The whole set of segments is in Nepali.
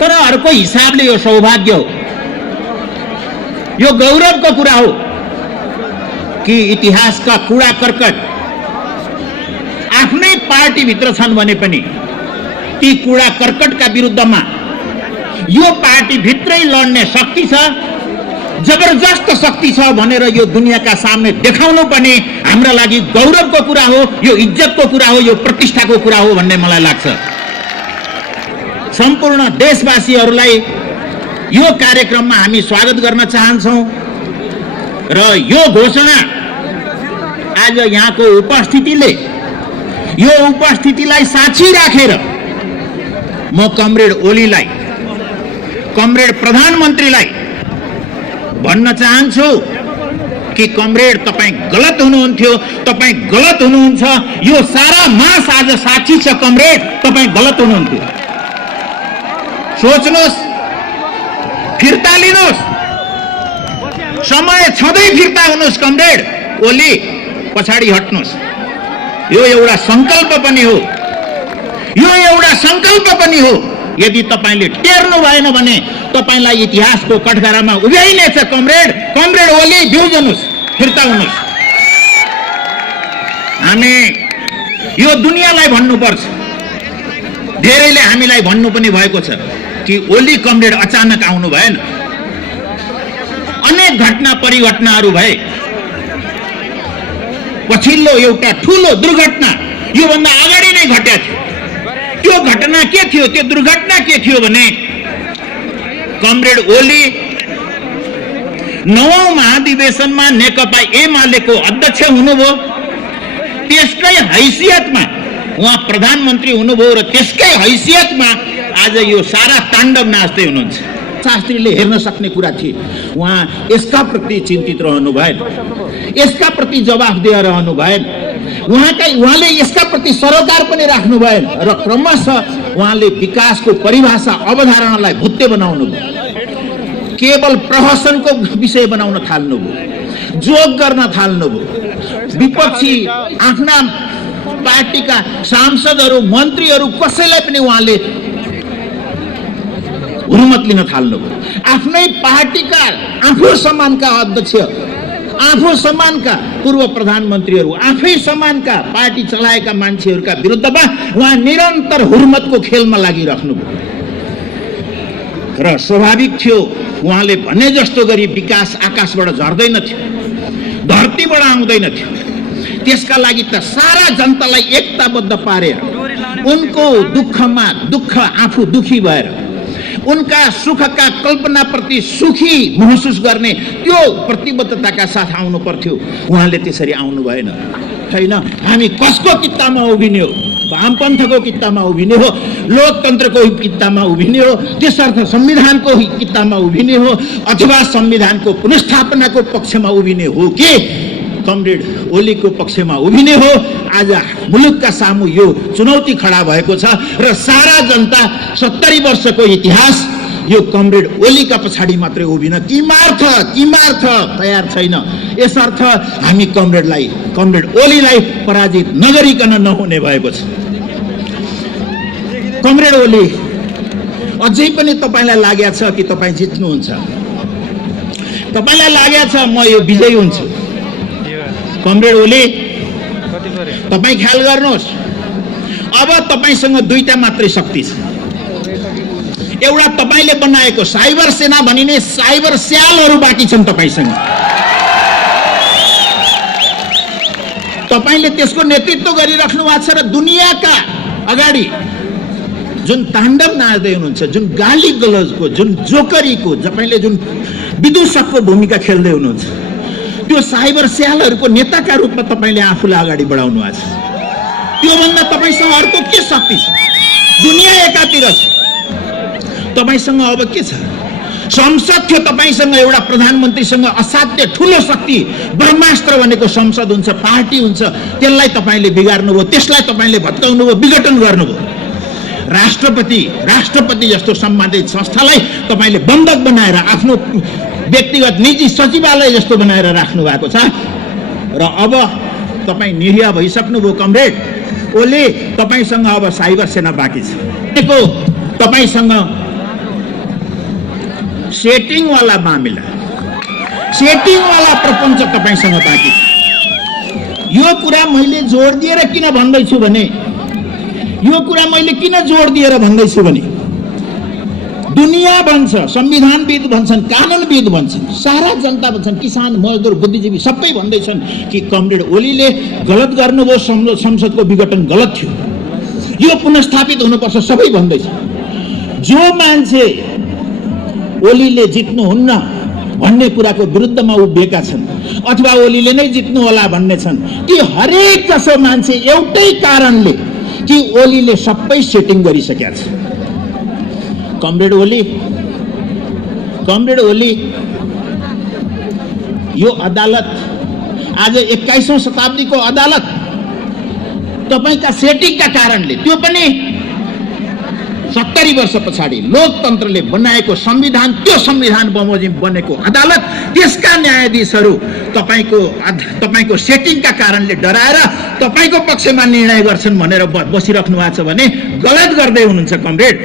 तर अर्को हिसाबले यो सौभाग्य हो, यो गौरवको कुरा हो कि इतिहासका कूडा कर्कट आफ्नै पार्टीभित्र छन् भने पनि ती कूडा कर्कटका विरुद्धमा यो पार्टीभित्रै लड्ने शक्ति छ, जबरजस्त शक्ति छ भनेर यो दुनियाँका सामने देखाउनु पनि हाम्रा लागि गौरवको कुरा हो, यो इज्जतको कुरा हो, यो प्रतिष्ठाको कुरा हो भन्ने मलाई लाग्छ। सम्पूर्ण देशवासीहरूलाई यो कार्यक्रममा हामी स्वागत गर्न चाहन्छौँ र यो घोषणा आज यहाँको उपस्थितिले, यो उपस्थितिलाई साक्षी राखेर म कमरेड ओलीलाई, कमरेड प्रधानमन्त्रीलाई भन्न चाहन्छु कि कमरेड तपाईं गलत हुनुहुन्थ्यो, तपाईं गलत हुनुहुन्छ। यो सारा मास आज साक्षी छ कमरेड, तपाईं गलत हुनुहुन्थ्यो। सोच्नुहोस्, फिर्ता लिनुहोस्, समय छँदै फिर्ता हुनुहोस् कमरेड ओली, पछाडि हट्नुहोस्। यो एउटा संकल्प पनि हो, यो एउटा संकल्प पनि हो। यदि तपाईले टेर्नु भएन भने तपाईलाई इतिहासको कठघरामा उभ्याइनेछ कमरेड। कमरेड ओली बिउजनुस्, फिर्ता हुनुहोस्। हामी यो दुनियाँलाई भन्नुपर्छ, धेरैले हामीलाई भन्नु पनि भएको छ कि ओली कमरेड अचानक आउनु भएन, अनेक घटना परिघटनाहरू भए। पछिल्लो एउटा ठूलो दुर्घटना योभन्दा अगाडि नै घटेको थियो। त्यो घटना के थियो, त्यो दुर्घटना के थियो भने कमरेड ओली 9औं महाधिवेशनमा नेकपा एमालेको अध्यक्ष हुनुभयो। त्यसकै हैसियतमा उहाँ प्रधानमन्त्री हुनुभयो र त्यसकै हैसियतमा आज यो सारा ताण्डव नाच्दै हुनुहुन्छ। शास्त्रीले हेर्न सक्ने कुरा थिए, उहाँ यसका प्रति चिन्तित रहनु भएन, यसका प्रति जवाफदेह रहनु भएन, उहाँले यसका प्रति सरोकार पनि राख्नु भएन र क्रमशः उहाँले विकासको परिभाषा अवधारणालाई भुत्ते बनाउनु भयो। केवल प्रहसनको विषय बनाउन थाल्नुभयो, जोग गर्न थाल्नुभयो। विपक्षी आफ्ना पार्टीका सांसदहरू, मन्त्रीहरू कसैलाई पनि उहाँले हुर्मत लिन थाल्नुभयो। आफ्नै पार्टीका आफू समानका अध्यक्ष, आफू समानका पूर्व प्रधानमन्त्रीहरू, आफै समानका पार्टी चलाएका मान्छेहरूका विरुद्धमा उहाँ निरन्तर हुर्मतको खेलमा लागिराख्नुभयो। र स्वाभाविक थियो उहाँले भने जस्तो गरी विकास आकाशबाट झर्दैन थियो, धरतीबाट आउँदैन थियो। त्यसका लागि त सारा जनतालाई एकताबद्ध पारेर, उनको दुःखमा दुःख आफू दुखी भएर, उनका सुखका कल्पनाप्रति सुखी महसुस गर्ने त्यो प्रतिबद्धताका साथ आउनु पर्थ्यो। उहाँले त्यसरी आउनु भएन। छैन, हामी कसको कित्तामा उभिने हो? वामपन्थको कित्तामा उभिने हो, लोकतन्त्रको कित्तामा उभिने हो, त्यसर्थ संविधानको कित्तामा उभिने हो, अथवा संविधानको पुनर्स्थापनाको पक्षमा उभिने हो कि कमरेड ओलीको पक्षमा उभिने हो? आज मुलुकका सामु यो चुनौती खडा भएको छ र सारा जनता 70 वर्षको इतिहास यो कमरेड ओलीका पछाडि मात्रै उभिन किमार्थ तयार छैन। यसर्थ हामी कमरेड ओलीलाई पराजित नगरिकन नहुने भएको छ। कमरेड ओली, अझै पनि तपाईलाई लागेको छ कि तपाईँ जित्नुहुन्छ, तपाईलाई लागेको छ म यो विजयी हुन्छु। कमरेड ओली, तपाईँ ख्याल गर्नुहोस्, अब तपाईसँग दुईटा मात्रै शक्ति छ। एउटा तपाईले बनाएको साइबर सेना भनिने साइबर स्यालहरू बाँकी छन् तपाईसँग। तपाईले त्यसको नेतृत्व गरिराख्नु भएको छ र दुनियाँका अगाडि जुन ताण्डव नाच्दै हुनुहुन्छ, जुन गाली गलौजको, जुन जोकरीको, तपाईले जुन विदूषकको भूमिका खेल्दै हुनुहुन्छ, त्यो साइबर स्यालहरूको नेताका रूपमा तपाईले आफूलाई अगाडि बढाउनु भएको छ। त्योभन्दा तपाईसँग अर्को के शक्ति छ? दुनिया एकातिर छ, तपाईसँग अब के छ? संसद थियो तपाईसँग, एउटा प्रधानमन्त्रीसँग असाध्य ठुलो शक्ति, ब्रह्मास्त्र भनेको संसद हुन्छ, पार्टी हुन्छ। त्यसलाई तपाईले बिगार्नुभयो, त्यसलाई तपाईले भत्काउनु भयो, विघटन गर्नुभयो। राष्ट्रपति जस्तो सम्मानित संस्थालाई तपाईले बन्धक बनाएर आफ्नो व्यक्तिगत निजी सचिवालय जस्तो बनाएर राख्नु भएको छ। र अब तपाईँ निरीह भइसक्नुभयो कमरेड ओली, तपाईसँग अब साइबर सेना बाँकी छ। तपाईँसँग सेटिङ वाला मामिला, सेटिङ वाला प्रपञ्च तपाईसँग बाँकी छ। यो कुरा मैले जोड दिएर किन भन्दैछु भने, यो कुरा मैले किन जोड दिएर भन्दैछु भने, दुनिया भन्छ, संविधानविद भन्छन्, कानुनविद भन्छन्, सारा जनता भन्छन्, किसान, मजदुर, बुद्धिजीवी सबै भन्दैछन् कि कमरेड ओलीले गलत गर्नुभयो, संसदको विघटन गलत थियो, यो पुनर्स्थापित हुनुपर्छ, सबै भन्दैछ। जो मान्छे ओलीले जित्नुहुन्न भन्ने कुराको विरुद्धमा उभिएका छन् अथवा ओलीले नै जित्नु होला भन्ने छन्, ती हरेक जसो मान्छे एउटै कारणले कि ओलीले सबै सेटिङ गरिसकेका छ। कमरेड ओली, यो अदालत आज 21औं शताब्दीको अदालत तपाईका सेटिङका कारणले, त्यो पनि 70 वर्ष पछाडि लोकतन्त्रले बनाएको संविधान, त्यो संविधान बमोजिम बनेको अदालत, त्यसका न्यायाधीशहरू तपाईको सेटिङका कारणले डराएर तपाईको पक्षमा निर्णय गर्छन् भनेर बसिराख्नु भएको छ भने गलत गर्दै हुनुहुन्छ कमरेड।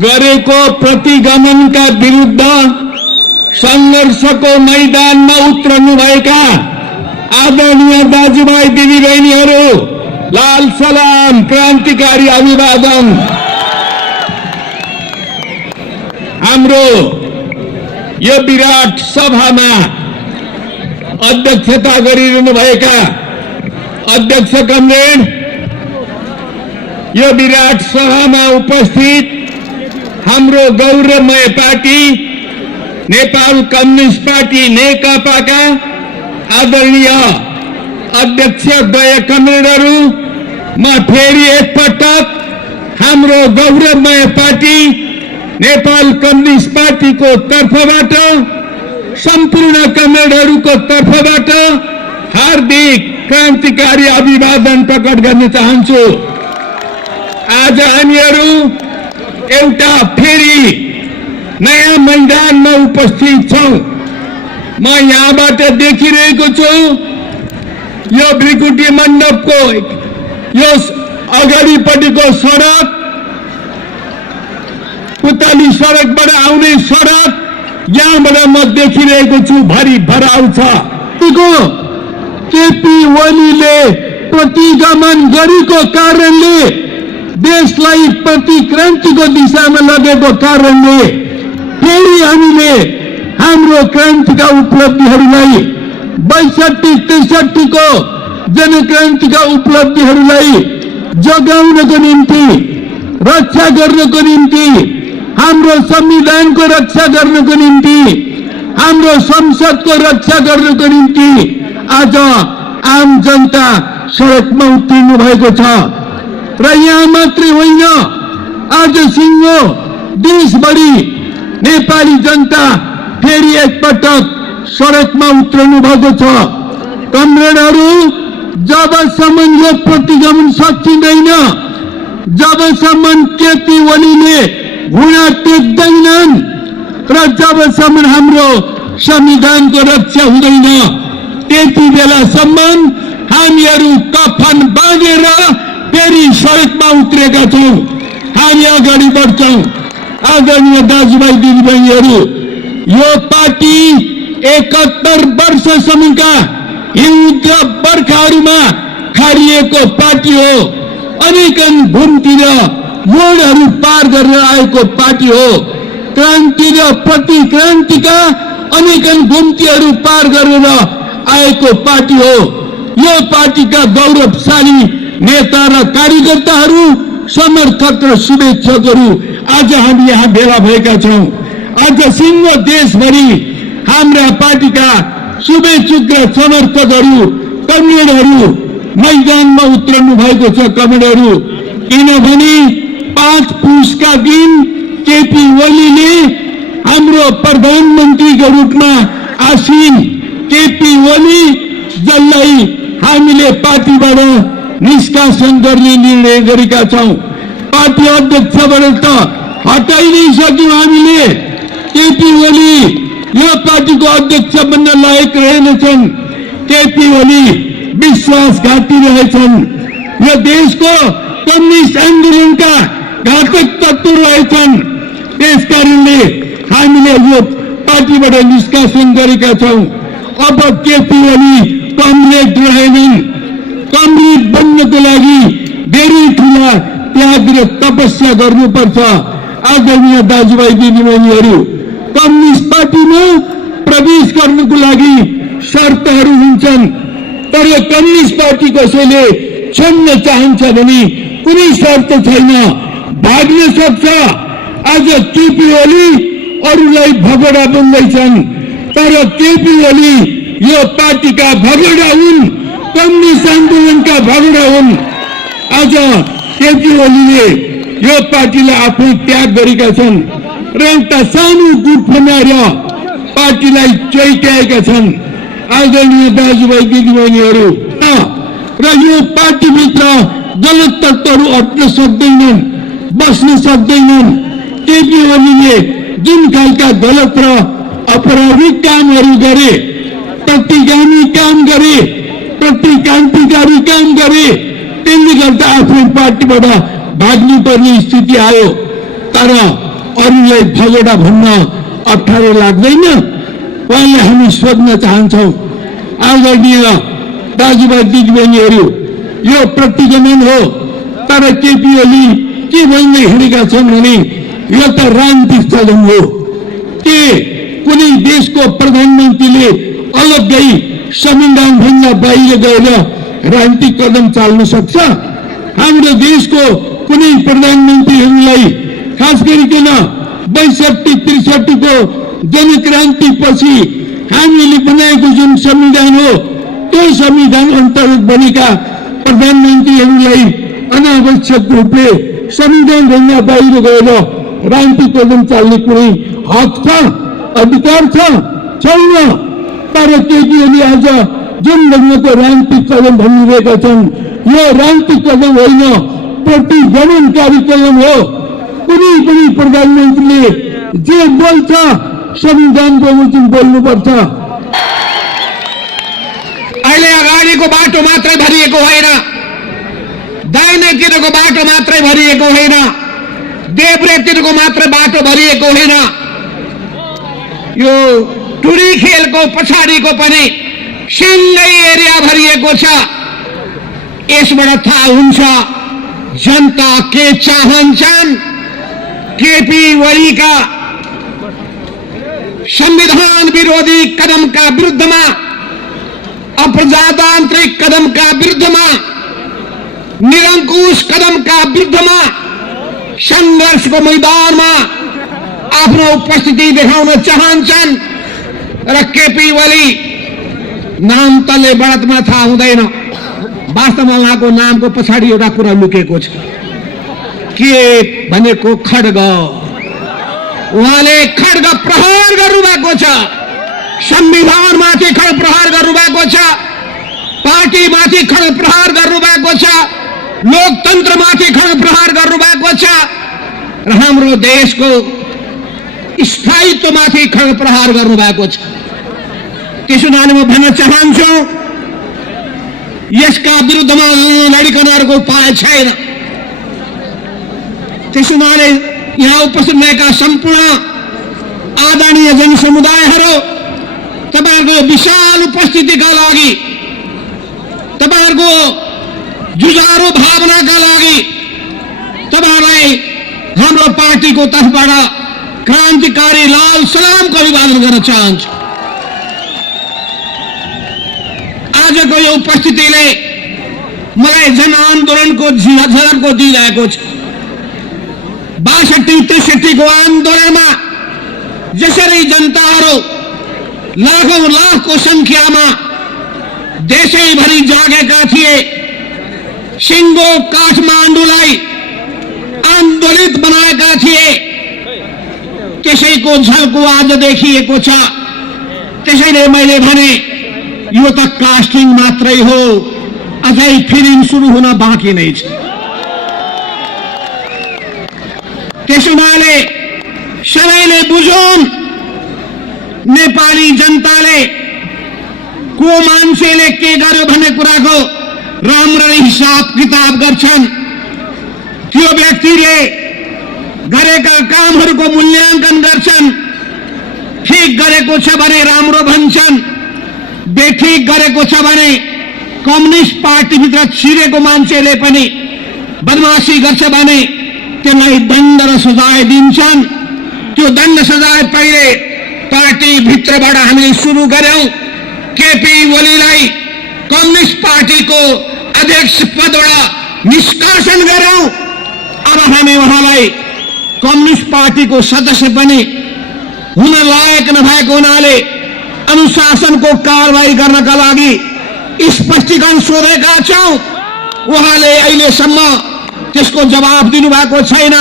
गरेको प्रतिगमनका विरुद्ध संघर्षको मैदानमा उत्रनुभएका आदरणीय दाजुभाइ दिदीबहिनीहरू, लाल सलाम, क्रान्तिकारी अभिवादन। हाम्रो यो विराट सभामा अध्यक्षता गरिरहनुभएका अध्यक्ष कमरेड, यो विराट सभामा उपस्थित हाम्रो गौरवमय पार्टी नेपाल कम्युनिस्ट पार्टी नेकपाका आदरणीय अध्यक्षद्वय कमरेडहरू, म फेरि एकपटक हाम्रो गौरवमय पार्टी नेपाल कम्युनिस्ट पार्टीको तर्फबाट सम्पूर्ण कमरेडहरूको तर्फबाट हार्दिक क्रान्तिकारी अभिवादन प्रकट गर्न चाहन्छु। आज हामीहरू एउटा फेरि नयाँ मैदानमा उपस्थित छौं। म यहाँबाट देखिरहेको छु यो भृकुटी मण्डपको यो अगाडिपट्टिको सडक, पुतली सडकबाट आउने सडक, यहाँबाट म देखिरहेको छु भरि भराउ छ। केपी ओलीले प्रतिगमन गरेको कारणले, देशलाई प्रतिक्रान्तिको दिशामा लगेको कारणले फेरि हामीले हाम्रो क्रान्तिका उपलब्धिहरूलाई 62-63 को जनक्रान्तिका उपलब्धिहरूलाई जोगाउनको निम्ति, रक्षा गर्नको निम्ति, हाम्रो संविधानको रक्षा गर्नको निम्ति, हाम्रो संसदको रक्षा गर्नको निम्ति आज आम जनता सडकमा उत्रिनु भएको छ। र यहाँ मात्रै होइन, आज सिङ्गो देशभरि नेपाली जनता फेरि एकपटक सडकमा उत्रनु भएको छ। कमरेडहरू, जबसम्म यो प्रतिगमन सकिँदैन, जबसम्म केपी ओलीले घुँडा टेक्दैनन् र जबसम्म हाम्रो संविधानको रक्षा हुँदैन, त्यति बेलासम्म हामीहरू कफन बाँधेर फेरि सडकमा उत्रेका छौं। हामी अगाडि बढ्छौं। आदरणीय दाजुभाइ दिदीबहिनीहरू, यो पार्टी 71 वर्षसम्मका हिउँद बर्खाहरूमा खारिएको पार्टी हो। अनेकन घुम्ती र मोडहरू पार गरेर आएको पार्टी हो। क्रान्ति र प्रतिक्रान्तिका अनेकन घुम्तीहरू पार गरेर आएको पार्टी हो। यो पार्टीका गौरवशाली नेता र कार्यकर्ताहरू, समर्थक र शुभेच्छकहरू आज हामी यहाँ भेला भएका छौं। आज सिङ्गो देशभरि हाम्रा पार्टीका शुभेच्छुक र समर्थकहरू, कमरेडहरू मैदानमा उत्रनु भएको छ। कमरेडहरू, किनभने 5 पुसका दिन केपी ओलीले हाम्रो प्रधानमन्त्रीको रूपमा आसीन केपी ओली, जसलाई हामीले पार्टीबाट निष्कासन गर्ने निर्णय गरेका छौं। पार्टी अध्यक्षबाट त हटाइ नै सक्यौं हामीले। केपी ओली यो पार्टीको अध्यक्ष बन्न लायक रहेनछन्। केपी ओली विश्वासघाती रहेछन्। यो देशको कम्युनिस्ट आन्दोलनका घातक तत्त्व रहेछन्। त्यसकारणले हामीले यो पार्टीबाट निष्कासन गरेका छौं। अब केपी ओली कमरेड रहेनन्। कमरेड बन्नको लागि धेरै ठूला त्याग र तपस्या गर्नुपर्छ। आदरणीय दाजुभाइ दिदीबहिनीहरू, कम्युनिस्ट पार्टीमा प्रवेश गर्नको लागि शर्तहरू हुन्छन्, तर कम्युनिस्ट पार्टी कसैले छोड्न चाहन्छ भने कुनै शर्त छैन, भाग्न सक्छ। आज केपी ओली अरूलाई भगोडा बन्दैछन्, तर केपी ओली यो पार्टीका भगोडा हुन्, कम्युनिस्ट आन्दोलनका भगोडा हुन्। आज केपी ओलीले यो पार्टीलाई आफै त्याग गरेका छन् र एउटा सानो गुट बनाएर पार्टीलाई चैत्याएका छन्। आदरणीय दाजुभाइ दिदीबहिनीहरू, र यो पार्टीभित्र गलत तत्त्वहरू अट्न सक्दैनन्, बस्न सक्दैनन्। केपी ओलीले जुन खालका गलत र अपराधिक कामहरू गरे, प्रतिगामी काम गरे, प्रतिक्रान्तिकारी काम गरे, त्यसले गर्दा आफ्नो पार्टीबाट भाग्नुपर्ने स्थिति आयो। तर अरूलाई भगोडा भन्न अप्ठ्यारो लाग्दैन? उहाँले हामी सोध्न चाहन्छौं। आदरणीय दाजुभाइ दिदीबहिनीहरू, यो प्रतिगमन हो, तर केपी ओली के भन्दै हिँडेका छन् भने यो त राजनीतिक चलन हो। के कुनै देशको प्रधानमन्त्रीले अलग्गै संविधानभन्दा बाहिर गएर राजनीतिक कदम चाल्न सक्छ? हाम्रो देशको कुनै प्रधानमन्त्रीहरूलाई खास गरिकन 62-63 को जनक्रान्ति पछि हामीले बनाएको जुन संविधान हो त्यो संविधान अन्तर्गत बनेका प्रधानमन्त्रीहरूलाई अनावश्यक रूपले संविधानभन्दा बाहिर गएर राजनीतिक कदम चाल्ने कुनै हक छ, अधिकार छैन। तर केपीले आज जुन ढङ्गको राजनीतिक कदम भनिरहेका छन् यो राजनीतिक कदम होइन, प्रतिगमनकारी कदम हो। कुनै पनि प्रधानमन्त्रीले जे बोल्छ संविधानको बमोजिम बोल्नुपर्छ। अहिले अगाडिको बाटो मात्रै भरिएको होइन, दाहिनेतिरको बाटो मात्रै भरिएको होइन, देब्रेतिरको मात्रै बाटो भरिएको होइन, यो टुरी खेलको पछाडिको पनि सिङ्गै एरिया भरिएको छ। यसबाट थाहा हुन्छ जनता के चाहन्छन्। केपी ओलीका संविधान विरोधी कदमका विरुद्धमा, अप्रजातान्त्रिक कदमका विरुद्धमा, निरंकुश कदमका विरुद्धमा संघर्षको मैदानमा आफ्नो उपस्थिति देखाउन चाहन्छन्। र केपी ओली नाम तले बढतमा थाहा हुँदैन, वास्तवमा उहाँको नामको पछाडि एउटा कुरा लुकेको छ। के भनेको खड्ग। उहाँले खड्ग प्रहार गर्नुभएको छ, संविधानमाथि खड्ग प्रहार गर्नुभएको छ, पार्टीमाथि खड्ग प्रहार गर्नुभएको छ, लोकतन्त्रमाथि खड्ग प्रहार गर्नुभएको छ र हाम्रो देशको स्थायित्वमाथि खड्ग प्रहार गर्नुभएको छ। त्यसो हुनाले म भन्न चाहन्छु यसका विरुद्धमा लडिकन अर्को उपाय छैन। त्यसो हुनाले यहाँ उपस्थित भएका सम्पूर्ण आदरणीय जनसमुदायहरू, तपाईहरुको विशाल उपस्थितिका लागि, तपाईहरुको जुझारो भावनाका लागि तपाईहरुलाई हाम्रो पार्टीको तर्फबाट क्रान्तिकारी लाल सलामको अभिवादन गर्न चाहन्छु। आजको यो उपस्थितिले मलाई जनआन्दोलनको झलको दिइरहेको छ। 62-63 को आन्दोलनमा जसरी जनताहरू लाखौं लाखको संख्यामा देशैभरि जागेका थिए, सिङ्गो काठमाडौँलाई आन्दोलित बनाएका थिए, त्यसैको झल्को आज देखिएको छ। त्यसैले मैले भने यो त कास्टिङ मात्रै हो, अझै फिल्म सुरु हुन बाँकी नै छ। त्यसैले सबैले बुझौं, नेपाली जनताले को मान्छेले के गर्यो भन्ने कुराको राम्ररी हिसाब किताब गर्छन्। त्यो व्यक्तिले गरेका कामहरूको मूल्याङ्कन गर्छन्। ठिक गरेको छ भने राम्रो भन्छन्, बेठिक गरेको छ भने कम्युनिस्ट पार्टीभित्र छिरेको मान्छेले पनि बदमासी गर्छ भने त्यसलाई दण्ड र सजाय दिन्छन्। त्यो दण्ड सजाय पहिले पार्टीभित्रबाट हामीले सुरु गर्यौं। केपी ओलीलाई कम्युनिस्ट पार्टीको अध्यक्ष पदबाट निष्कासन गर्यौं। अब हामी उहाँलाई कम्युनिस्ट पार्टीको सदस्य पनि हुन लायक नभएको हुनाले अनुशासनको कारबाही गर्नका लागि स्पष्टीकरण सोधेका छौं। उहाँले अहिलेसम्म त्यसको जवाब दिनुभएको छैन।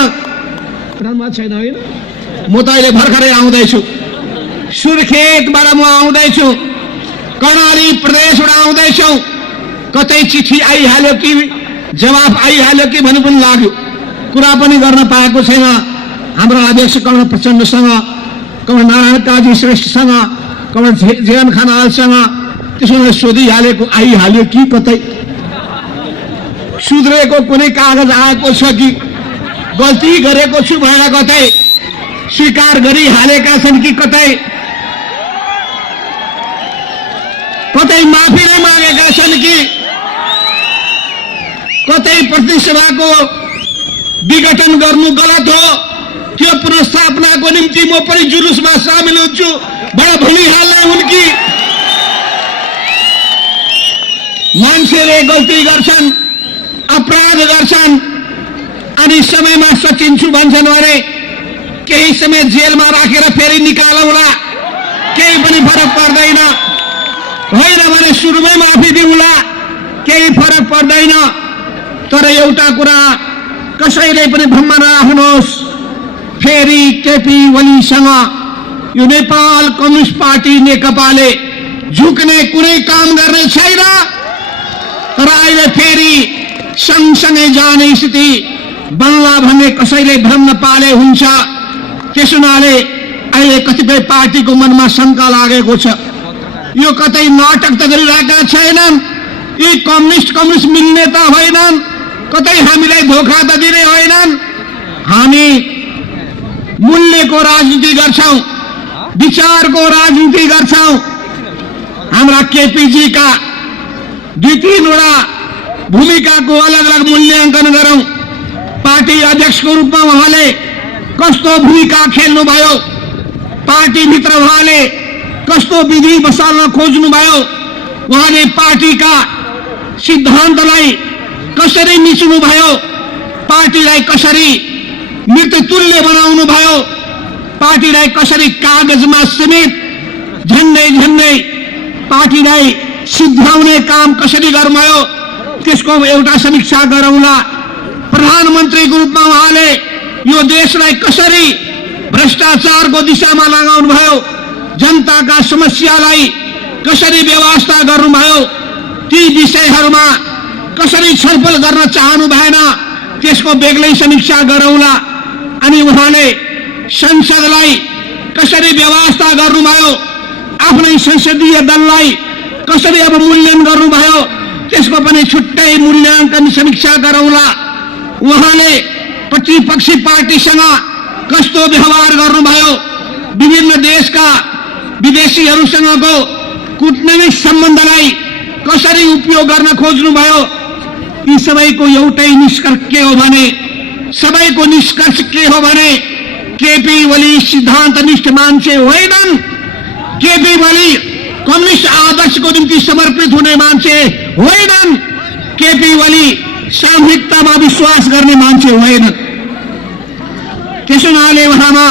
होइन, म त अहिले भर्खरै आउँदैछु, सुर्खेतबाट म आउँदैछु, कर्णाली प्रदेशबाट आउँदैछु। कतै चिठी आइहाल्यो कि जवाब आइहाल्यो कि भन्नु पनि लाग्यो, कुरा पनि गर्न पाएको छैन। हाम्रो अध्यक्ष कमल प्रचण्डसँग, कमल नारायण काजी श्रेष्ठसँग, कमल जेएन खनालसँग त्यसो सोधिहालेको आइहाल्यो कि कतै सुध्रेको कुनै कागज आएको छ कि गल्ती गरेको छु भनेर कतै स्वीकार गरिहालेका छन् कि कतै कतै माफी नै मागेका छन् कि कतै प्रतिनिधि सभाको विघटन गर्नु गलत हो, त्यो पुनर्स्थापनाको निम्ति म पनि जुलुसमा सामेल हुन्छु बडा भनिहाल्ने हुन् कि कसैले गल्ती गर्छन्, अपराध गर्छन् अनि समयमा सचिन्छु भन्छन् अरे केही समय जेलमा राखेर फेरि निकालौला, केही पनि फरक पर्दैन। होइन भने सुरुमै माफी दिउँला, केही फरक पर्दैन। तर एउटा कुरा कसैले पनि भ्रममा नराख्नुहोस्, फेरि केपी ओलीसँग यो नेपाल कम्युनिस्ट पार्टी नेकपाले झुक्ने कुनै काम गर्ने छैन। तर अहिले फेरि सँगसँगै जाने स्थिति बन्ला भन्ने कसैले भ्रम नपाले हुन्छ। त्यस हुनाले अहिले कतिपय पार्टीको मनमा शङ्का लागेको छ, यो कतै नाटक त गरिरहेका छैनन्, यी कम्युनिस्ट मिल्ने त होइनन्, कतै हामीलाई धोका त दिने होइनन्। हामी मूल्यको राजनीति गर्छौं, विचारको राजनीति गर्छौं। हाम्रा केपीजी का 2-3वटा भूमिकाको अलग अलग मूल्याङ्कन गरौं। पार्टी अध्यक्षको रूपमा उहाँले कस्तो भूमिका खेल्नुभयो, पार्टीभित्र उहाँले कस्तो विधि बसाल्न खोज्नुभयो, उहाँले पार्टीका सिद्धान्तलाई कसरी मिच्नुभयो, पार्टीलाई कसरी मृत्युतुल्य बनाउनु भयो, पार्टीलाई कसरी कागजमा सीमित झन्डै झन्डै पार्टीलाई सिद्ध्याउने काम कसरी गर्नुभयो, त्यसको एउटा समीक्षा गरौँला। प्रधानमन्त्रीको रूपमा उहाँले यो देशलाई कसरी भ्रष्टाचारको दिशामा लगाउनु भयो, जनताका समस्यालाई कसरी व्यवस्था गर्नुभयो, ती विषयहरूमा कसरी छलफल गर्न चाहनु भएन, त्यसको बेग्लै समीक्षा गरौँला। अनि उहाँले संसदलाई कसरी व्यवस्था गर्नुभयो, आफ्नै संसदीय दललाई कसरी अब मूल्याङ्कन गर्नुभयो, त्यसको पनि छुट्टै मूल्याङ्कन समीक्षा गरौँला। उहाँले प्रतिपक्षी पार्टीसँग कस्तो व्यवहार गर्नुभयो, विभिन्न देशका विदेशीहरूसँगको कूटनैतिक सम्बन्धलाई कसरी उपयोग गर्न खोज्नुभयो, यी सबैको एउटै निष्कर्ष के हो भने, सबैको निष्कर्ष के हो भने केपी ओली सिद्धान्तनिष्ठ मान्छे होइनन्। केपी ओली कम्युनिस्ट आदर्शको निम्ति समर्पित हुने मान्छे होइनन्। केपी ओली सामूहिकतामा विश्वास गर्ने मान्छे होइनन्। त्यसो हुनाले उहाँमा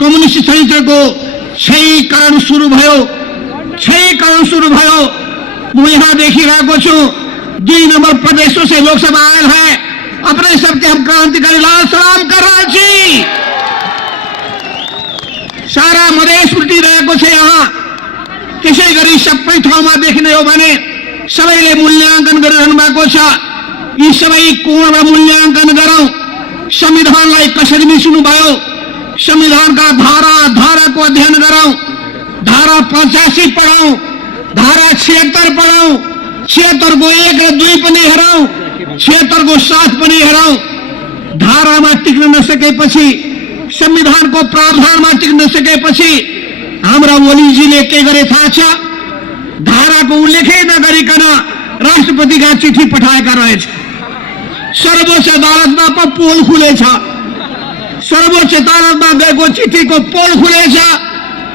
कम्युनिस्ट चरित्रको क्षयीकरण सुरु भयो। म यहाँ देखिरहेको छु 2 नंबर प्रदेशों से लोकसभा आयल है, अपने सबके हम क्रांतिकारी लाल सलाम कर रहे छी। सारा मधेश उल्टिरहेको छ। यहाँ त्यसै गरी सबै ठाउँमा देख्ने हो भने सबैले मूल्याङ्कन गरिरहनु भएको छ। यी सबै कोणमा मूल्याङ्कन गरौं। संविधानलाई कसरी मिच्नु भयो, संविधानका धाराको अध्ययन गरौं। धारा 85 पढौं, धारा 76 पढौं, 76 को 1 र 2 पनि हेरौं, 76 को 7 पनि हेरौं। धारामा टिक्न नसकेपछि, संविधानको प्रावधानमा टिक्न नसकेपछि हाम्रा ओलीजीले के गरे थाहा छ? धाराको उल्लेखै नगरिकन राष्ट्रपतिका चिठी पठाएका रहेछ। सर्वोच्च अदालतमा पो पोल खुलेछ। सर्वोच्च अदालतमा गएको चिठीको पोल खुलेछ।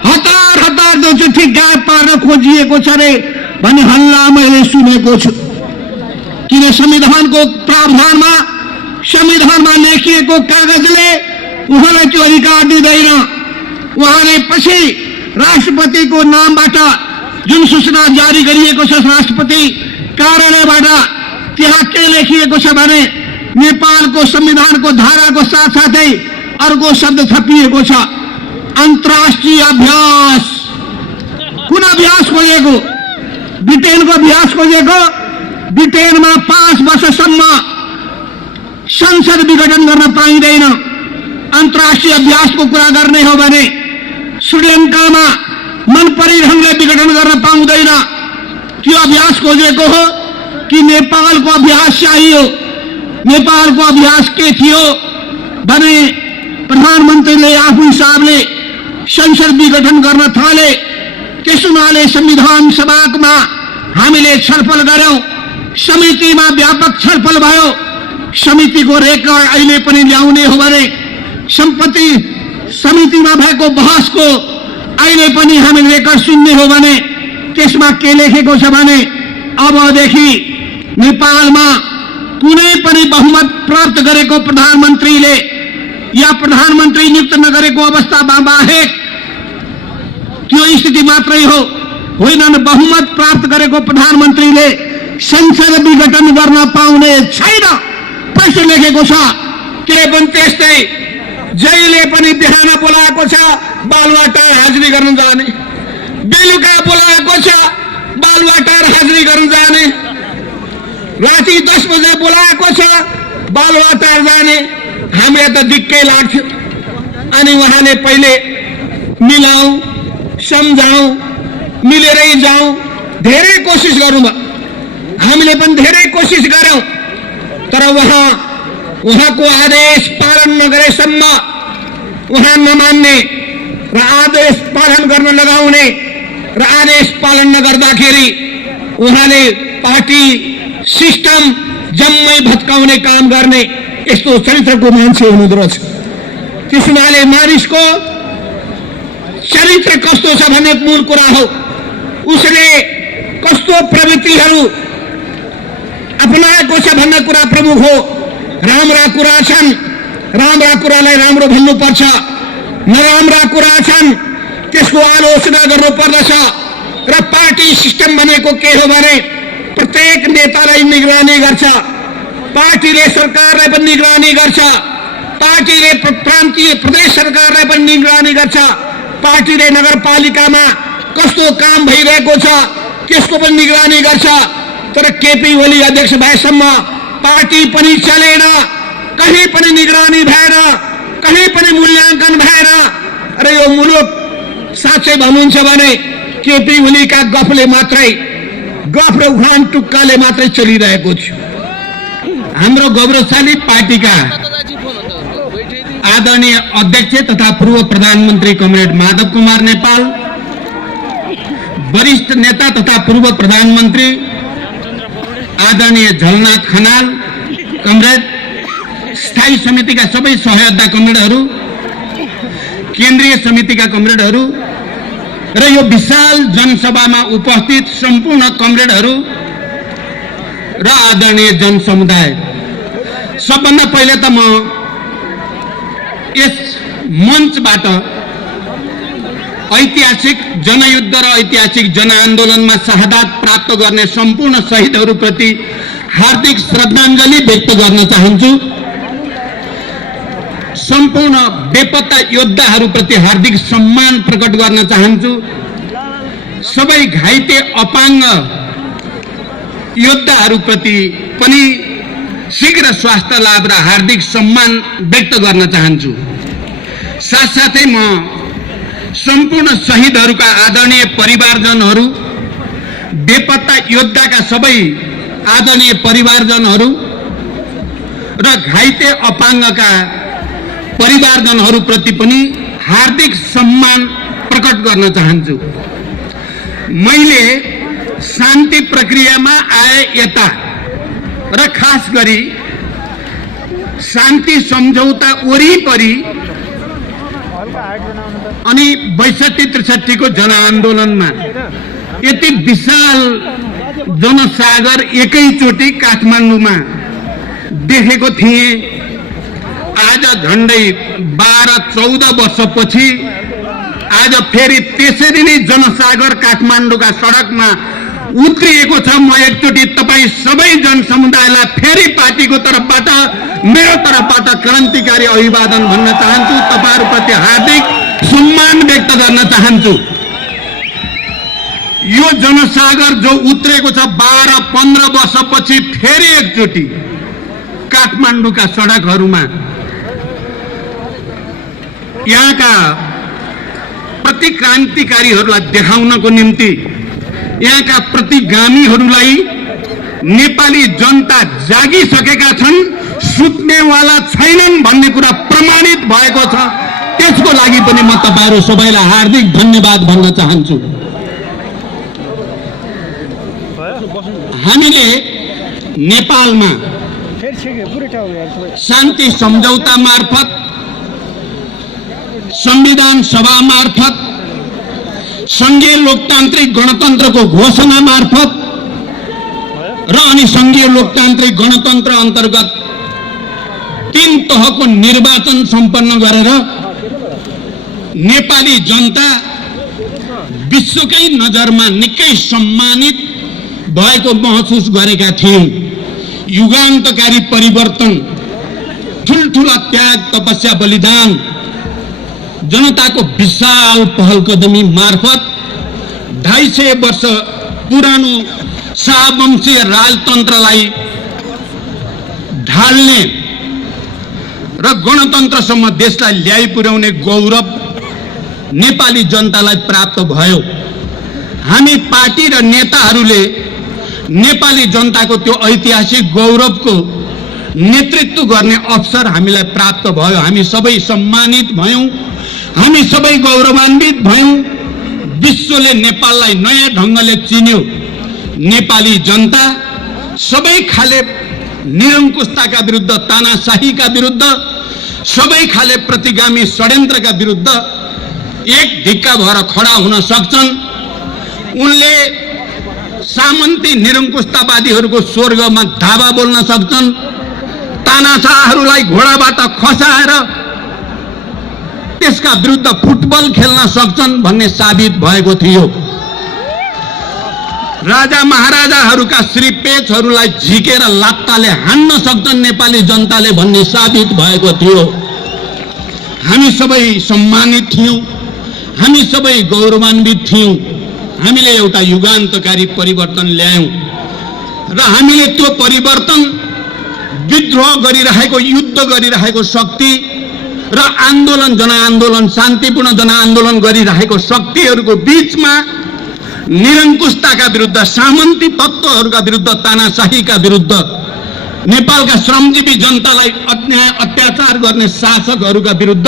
हतार त्यो चिठी गायब पार्न खोजिएको छ रे भन्ने हल्ला मैले सुनेको छु। किन संविधानको प्रावधानमा, संविधानमा लेखिएको कागजले उहाँलाई त्यो अधिकार दिँदैन। उहाँले पछि राष्ट्रपतिको नामबाट जुन सूचना जारी गरिएको छ राष्ट्रपति कार्यालयबाट, त्यहाँ के लेखिएको छ भने नेपालको संविधानको धाराको साथसाथै अर्को शब्द थपिएको छ, अन्तर्राष्ट्रिय अभ्यास। कुन अभ्यास खोजेको? ब्रिटेनको अभ्यास खोजेको। ब्रिटेनमा 5 वर्षसम्म संसद विघटन गर्न पाइँदैन। अन्तर्राष्ट्रिय अभ्यासको कुरा गर्ने हो भने श्रीलङ्कामा मनपरी ढङ्गले विघटन गर्न पाउँदैन। त्यो अभ्यास खोजेको हो कि नेपालको अभ्यास चाहियो? नेपालको अभ्यास के थियो भने प्रधानमन्त्रीले आफू हिसाबले संसद विघटन गर्न थाले। त्यसो हुनाले संविधान सभामा हामीले छलफल गर्यौं। समितिमा व्यापक छलफल भयो। समितिको रेकर्ड अहिले पनि ल्याउने हो भने सम्पत्ति समितिमा भएको बहसको अहिले पनि हामी रेकर्ड सुन्ने हो भने त्यसमा के लेखेको छ भने अबदेखि नेपालमा कुनै पनि बहुमत प्राप्त गरेको प्रधानमन्त्रीले या प्रधानमन्त्री नियुक्त नगरेको अवस्थामा बाहेक त्यो स्थिति मात्रै हो, होइन बहुमत प्राप्त गरेको प्रधानमन्त्रीले संसद विघटन गर्न पाउने छैन प्रश्न लेखेको छ। के पनि त्यस्तै जहिले पनि बिहान बोलाएको छ बालुवाटार हाजिरी गर्न जाने, बेलुका बोलाएको छ बालुवाटार हाजिरी गर्न जाने, राति 10 बजे बोलाएको छ बालुवाटार जाने। हामीलाई त दिक्कै लाग्थ्यो। अनि उहाँले पहिले मिलाऊ सम्झाऊ मिलेरै जाऊ धेरै कोसिस गर्नुभयो, हामीले पनि धेरै कोसिस गर्यौं, तर उहाँको आदेश पालन नगरेसम्म उहाँ नमान्ने र आदेश पालन गर्न लगाउने र आदेश पालन नगर्दाखेरि उहाँले पार्टी सिस्टम जम्मै भत्काउने काम गर्ने यस्तो चरित्रको मान्छे हुनुहुँदो रहेछ। त्यसैले मानिसको चरित्र कस्तो छ भन्ने मूल कुरा हो। उसले कस्तो प्रवृत्तिहरू अपनाएको छ भन्ने कुरा प्रमुख हो। राम्रा कुरा छन्, राम्रा कुरालाई राम्रो भन्नुपर्छ, नराम्रा कुरा छन् त्यसको आलोचना गर्नुपर्दछ। र पार्टी सिस्टम भनेको के हो भने प्रत्येक नेतालाई निगरानी गर्छ, पार्टीले सरकारलाई पनि निगरानी गर्छ, पार्टीले प्रान्तीय प्रदेश सरकारलाई पनि निगरानी गर्छ, पार्टीले नगरपालिकामा कस्तो काम भइरहेको छ त्यसको पनि निगरानी गर्छ। तर केपी ओली अध्यक्ष भएसम्म पार्टी पनि चलेन, कहीँ पनि निगरानी भएन, कहीँ पनि मूल्याङ्कन भएन। र यो मुलुक साँच्चै भन्नुहुन्छ भने केपी ओलीका गफले मात्रै, गफ र उखान टुक्काले मात्रै चलिरहेको थियो। हाम्रो गौरवशाली पार्टीका आदरणीय अध्यक्ष तथा पूर्व प्रधानमन्त्री कमरेड माधव कुमार नेपाल, वरिष्ठ नेता तथा पूर्व प्रधानमन्त्री आदरणीय झलनाथ खनाल कमरेड, स्थायी समितिका सबै सहयोद्धा कमरेडहरू, केन्द्रीय समितिका कमरेडहरू र यो विशाल जनसभामा उपस्थित सम्पूर्ण कमरेडहरू र आदरणीय जनसमुदाय, सबभन्दा पहिले त म यस मञ्चबाट ऐतिहासिक जनयुद्ध र ऐतिहासिक जनआन्दोलनमा शहादत प्राप्त गर्ने सम्पूर्ण शहीदहरूप्रति हार्दिक श्रद्धाञ्जली व्यक्त गर्न चाहन्छु। सम्पूर्ण बेपत्ता योद्धाहरूप्रति हार्दिक सम्मान प्रकट गर्न चाहन्छु। सबै घाइते अपाङ्ग योद्धाहरूप्रति पनि शीघ्र स्वास्थ्य लाभ र हार्दिक सम्मान व्यक्त गर्न चाहन्छु। साथसाथै म सम्पूर्ण शहीदहरूका आदरणीय परिवारजनहरू, बेपत्ता योद्धाका सबै आदरणीय परिवारजनहरू र घाइते अपाङ्गका परिवारजनहरूप्रति पनि हार्दिक सम्मान प्रकट गर्न चाहन्छु। मैले शान्ति प्रक्रियामा आए यता र खास गरी शान्ति सम्झौता वरिपरि अनि 62-63 को जनआन्दोलनमा यति विशाल जनसागर एकैचोटि काठमाडौँमा देखेको थिएँ। आज झन्डै 12-14 वर्षपछि आज फेरि त्यसरी नै जनसागर काठमाडौँका सडकमा उत्रिएको छ। म एकचोटि तपाईँ सबै जनसमुदायलाई फेरि पार्टीको तर्फबाट, मेरो तर्फबाट क्रान्तिकारी अभिवादन भन्न चाहन्छु। तपाईहरूप्रति हार्दिक सम्मान व्यक्त गर्न चाहन्छु। यो जनसागर जो उत्रेको छ 12-15 वर्षपछि फेरि एकचोटि काठमाडौँका सडकहरूमा यहाँका प्रतिक्रान्तिकारीहरूलाई देखाउनको निम्ति, यहाँका प्रतिगामीहरूलाई नेपाली जनता जागिसकेका छन्, सुत्नेवाला छैनन् भन्ने कुरा प्रमाणित भएको छ। त्यसको लागि पनि म तपाईहरू सबैलाई हार्दिक धन्यवाद भन्न चाहन्छु। हामीले नेपालमा शान्ति सम्झौता मार्फत, संविधान सभा मार्फत, संघीय लोकतान्त्रिक गणतन्त्रको घोषणा मार्फत र अनि संघीय लोकतान्त्रिक गणतन्त्र अन्तर्गत 3 तहको निर्वाचन सम्पन्न गरेर नेपाली जनता विश्वकै नजरमा निकै सम्मानित भएको महसुस गरेका थियौं। युगान्तकारी परिवर्तन, ठुलठुला त्याग, तपस्या, बलिदान, जनताको विशाल पहलकदमी मार्फत 250 वर्ष पुरानो शाहवंशीय राजतन्त्रलाई ढाल्ने र गणतन्त्रसम्म देशलाई ल्याइ पुर्याउने गौरव नेपाली जनतालाई प्राप्त भयो। हामी पार्टी र नेताहरूले नेपाली जनताको त्यो ऐतिहासिक गौरवको नेतृत्व गर्ने अवसर हामीलाई प्राप्त भयो। हामी सबै सम्मानित भयौं, हामी सबै गौरवान्वित भयौं। विश्वले नेपाललाई नयाँ ढंगले चिन्यो। नेपाली जनता सबै खाले निरंकुशताका विरुद्ध, तानाशाहीका विरुद्ध, सबै खाले प्रतिगामी षड्यन्त्रका विरुद्ध एक ढिक्का भएर खडा हुन सक्छन्। उनले सामन्ती निरंकुशतावादीहरूको स्वर्गमा धावा बोल्न सक्छन्। तानाशाहहरूलाई घोडाबाट खसाएर त्यसका विरुद्ध फुटबल खेल्न सक्छन् भन्ने साबित भएको थियो। राजा महाराजाहरूका श्रीपेचहरूलाई झिकेर लात्ताले हान्न सक्छन् नेपाली जनताले भन्ने साबित भएको थियो। हामी सबै सम्मानित थियौं, हामी सबै गौरवान्वित थियौं। हामीले एउटा युगान्तकारी परिवर्तन ल्यायौं र हामीले त्यो परिवर्तन विद्रोह गरिरहेको, युद्ध गरिरहेको शक्ति र आन्दोलन, जनआन्दोलन, शान्तिपूर्ण जनआन्दोलन गरिरहेको शक्तिहरूको बीचमा निरंकुशताका विरुद्ध, सामन्ती तत्त्वहरूका विरुद्ध, तानाशाहीका विरुद्ध, नेपालका श्रमजीवी जनतालाई अन्याय अत्याचार गर्ने शासकहरूका विरुद्ध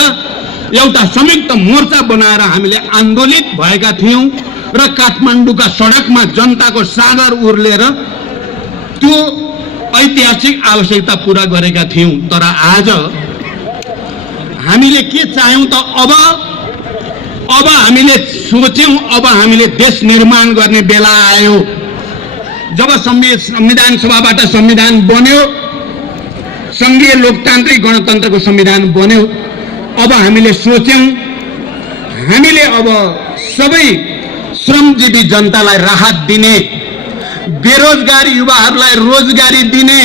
एउटा संयुक्त मोर्चा बनाएर हामीले आन्दोलित भएका थियौं र काठमाडौँका सडकमा जनताको सागर उर्लेर त्यो ऐतिहासिक आवश्यकता पूरा गरेका थियौं। तर आज हामीले के चाह्यौं त अब हामीले सोच्यौं, अब हामीले देश निर्माण गर्ने बेला आयो। जब संविधान सभाबाट संविधान बन्यो, संघीय लोकतान्त्रिक गणतन्त्रको संविधान बन्यो, अब हामीले सोच्यौं हामीले अब सबै श्रमजीवी जनतालाई राहत दिने, बेरोजगार युवाहरूलाई रोजगारी दिने,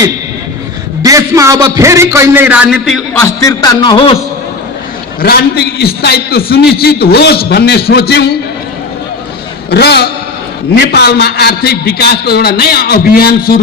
देशमा अब फेरि कहिल्यै राजनीतिक अस्थिरता नहोस्, राजनीतिक स्थायित्व सुनिश्चित होस् भन्ने सोच्यौं र नेपालमा आर्थिक विकासको एउटा नयाँ अभियान सुरु